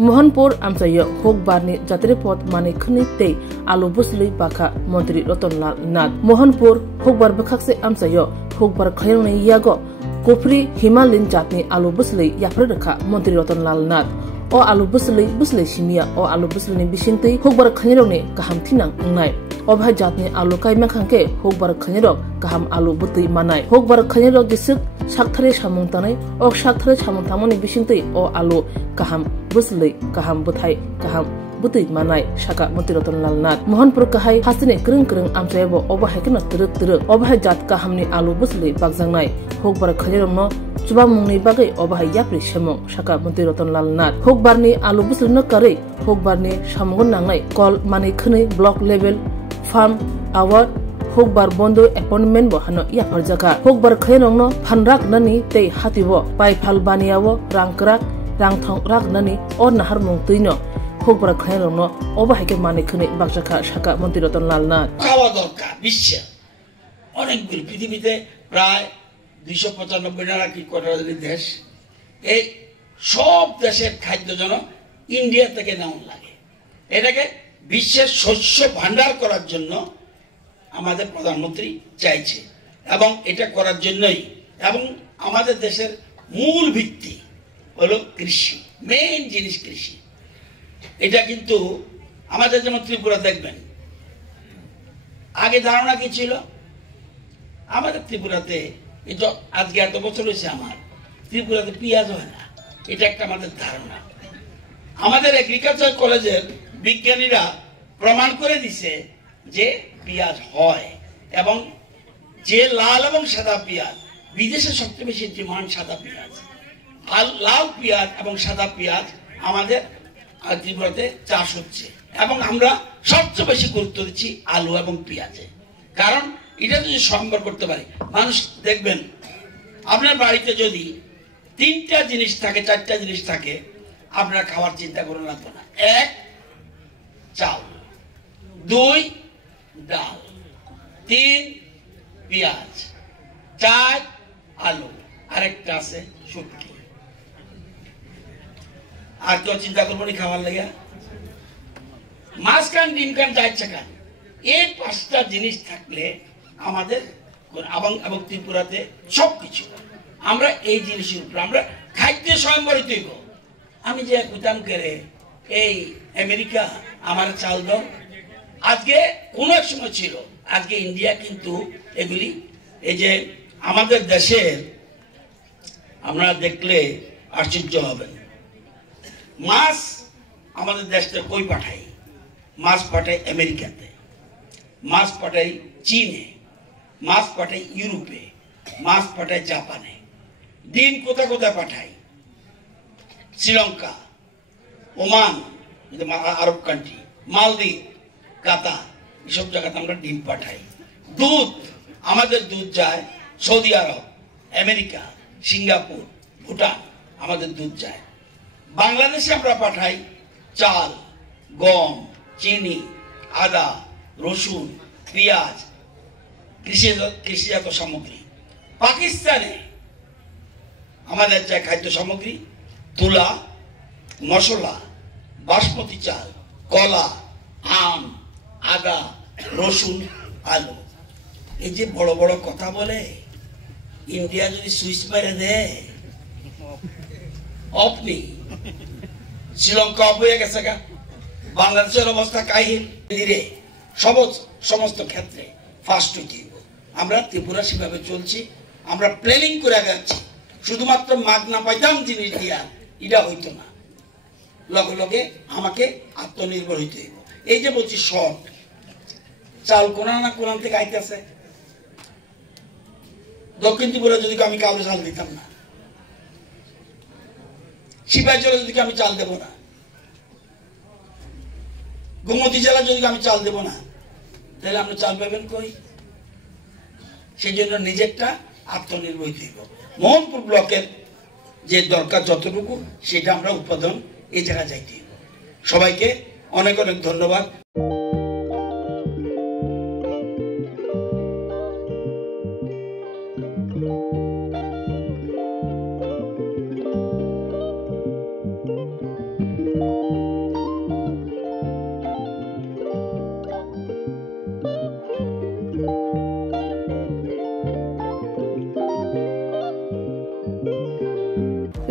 मोहनपुर आमचायो होकबारनि जात्रे पद माने खनि ते आलु बुसलि बाखा मंत्री रतनलाल नाथ मोहनपुर होकबार बखाकसे आमचायो होकबार खयरंनि यागो कोफरी हिमालयन जातनि आलु बुसलि याफ्र रखा मंत्री रतनलाल नाथ ओ आलु बुसलि सिमिया ओ आलु बुसलिनि बिसिंतै होकबार खयरंनि गाहाम थिनां नाय अभाय जातनि आलु कायमा खांके होकबार खयरं गाहाम आलु बुतै मानाय होकबार खयरं गिसक साकथारे सामुं तानाय ओ साकथारे सामुं तामनि बिसिंतै ओ आलु गाहाम बुसलै गाहाम बुथाय गाहाम बुतै मानाय साका मंत्री रतनलाल नाथ मोहनपुर काहाय हासिने क्रं आमचायबो अबाहाय कन तरक अबाहाय जात गाहामनि आलु बुसलै बागजांनाय होकबार खयरंनो जुबा मुंनि बागै अबाहाय याप्रि सेमं साका मंत्री रतनलाल नाथ होकबारनि आलु बुसलैनो कारै होकबारनि सामुं नांनाय कल माने खनै ब्लक लेभेल फार्म आवार होकबार बंदो अपॉइंटमेंट बो हनो याफर जगा होकबार खयरंनो फानराक ननि तै हातिबो पाइफाल बानियावो रांकरा रांथं राग ननि ओ नाहार मुंतैनो होकबार खयरंनो अबाहायके माने खनै बागजाखा साका मंत्री रतनलाल नाथ খাওয়া দরকার বিশ্বে অনেকগুলো পৃথিবীতে প্রায় 295 নাকি কোটি দেশ এই সব দেশের খাদ্য যেন ইন্ডিয়া থেকে নেওয়া লাগে এটাকে বিশ্বের শস্য ভান্ডার করার জন্য আমাদের প্রধানমন্ত্রী চাইছে এবং এটা করার জন্যই এবং আমাদের দেশের মূল ভিত্তি হলো কৃষি মেইন জিনিস কৃষি এটা কিন্তু আমাদের যেমন ত্রিপুরা দেখবেন আগে ধারণা কি ছিল আমাদের ত্রিপুরাতে এটা আজকে এত বছর হয়েছে আমার ত্রিপুরাতে পেঁয়াজ হয় না এটা একটা আমাদের ধারণা আমাদের এগ্রিকালচার কলেজের বিজ্ঞানীরা প্রমাণ করে দিছে যে পেঁয়াজ হয় এবং যে লাল এবং সাদা পেঁয়াজ বিদেশে সবচেয়ে বেশি ডিমান্ড সাদা পেঁয়াজ আর লাল পেঁয়াজ এবং সাদা পেঁয়াজ আমাদের ত্রিপুরাতে চাষ হচ্ছে এবং আমরা সবচেয়ে বেশি গুরুত্ব দিচ্ছি আলু এবং পেঁয়াজে কারণ এটা যদি সম্ভব করতে পারি মানুষ দেখবেন আপনার বাড়িতে যদি 3টা জিনিস থাকে 4টা জিনিস থাকে আপনারা খাওয়ার চিন্তা করুন লাগবে না 1 চাল 2 ডাল 3 পেঁয়াজ 4 আলু আরেকটা আছে শুটকি আর কেউ চিন্তা করবো না খাওয়ার লেগে মাছ খান ডিম খান যা ইচ্ছা খান এই 5টা জিনিস থাকলে আমাদের এবং ত্রিপুরাতে সবকিছু আমরা এই জিনিসের উপর আমরা খাদ্য স্বয়ংবরিত হইব আমি যে কুতাম করে এই আমেরিকা আমার চাল দাও আজকে কোন এক সময় ছিল আজকে ইন্ডিয়া কিন্তু এগুলি এই যে আমাদের দেশের আমরা দেখলে আশ্চর্য হবেন মাছ আমাদের দেশটা কই পাঠাই মাছ পাঠাই আমেরিকাতে মাছ পাঠাই চীনে মাছ পাঠাই ইউরোপে মাছ পাঠাই জাপানে ডিম কোথা কোথায় পাঠাই শ্রীলঙ্কা ওমান আরব কান্ট্রি মালদ্বীপ কাতার এসব জায়গাতে আমরা ডিম পাঠাই দুধ আমাদের দুধ যায় সৌদি আরব আমেরিকা সিঙ্গাপুর ভুটান আমাদের দুধ যায় বাংলাদেশে আমরা পাঠাই চাল গম চিনি আদা রসুন পেঁয়াজ কৃষিজাত সামগ্রী পাকিস্তানে আমাদের যায় খাদ্য সামগ্রী তুলা মশলা বাসমতি চাল কলা আম আদা রসুন আলু এই যে বড় বড় কথা বলে ইন্ডিয়া যদি সুইচ মেরে দেয় অপনি শ্রীলঙ্কা অফ হয়ে গেছে গা বাংলাদেশের অবস্থা কাহিল ধীরে সমস্ত ক্ষেত্রে ফার্স্ট হইতে আমরা ত্রিপুরা সেভাবে চলছি আমরা প্ল্যানিং করে যাচ্ছি শুধুমাত্র মাগনা পাইতাম জিনিস দিয়া এটা হইতো না লগে লগে আমাকে আত্মনির্ভর হইতে হইব এই যে বলছি সব চাল কোনা না কোন থেকে আইতেছে দক্ষিণ ত্রিপুরা যদি আমি কালো চাল দিতাম না শিবাচলে যদি আমি চাল দেব না গোমতী জেলা যদি আমি চাল দেব না তাহলে আমরা চাল পাবেন কই সেই জন্য নিজেরটা আত্মনির্ভর হইতে হইব মোহনপুর ব্লকের যে দরকার যতটুকু সেটা আমরা উৎপাদন এই জায়গায় যাইতে হইব সবাইকে অনেক অনেক ধন্যবাদ।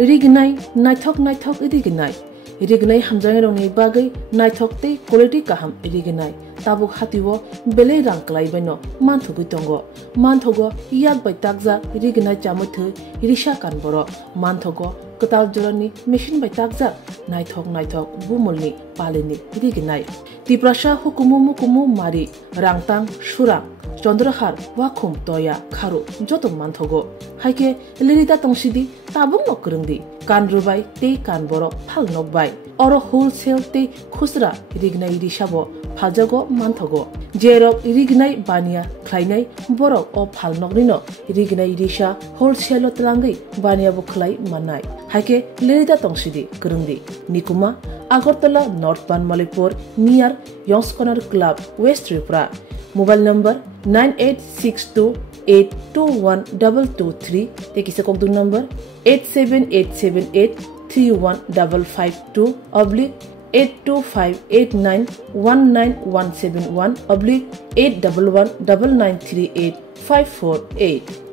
rignai naithok rignai rignai hamjang rongni bagai naithok tei quality kaham rignai tabuk hatiwo bele rang klai baino manthugi tongo manthogo yak bai takja rignai chamuthu risha kanboro manthogo katal jorani machine bai takja naithok bumulni palini rignai tiprasha hukumu mari rangtang surang Chandrahar wakhum toya kharu joto manthogo haike lerida tongsidi tabung nokrungdi kanrubai te kanboro phalnokbai oro wholesale te khusra rignai risabo phajago manthogo jerok rignai bania khlainai borok o phalnokrino rignai risa wholesale tlangai bania bo khlai manai haike lerida tongsidi krungdi nikuma Agartala North Banmalipur near Yongs Corner Club West Tripura Mobile number 9862821223 Tekisa kokdung number 87878315552 /82589191171 /8119938 548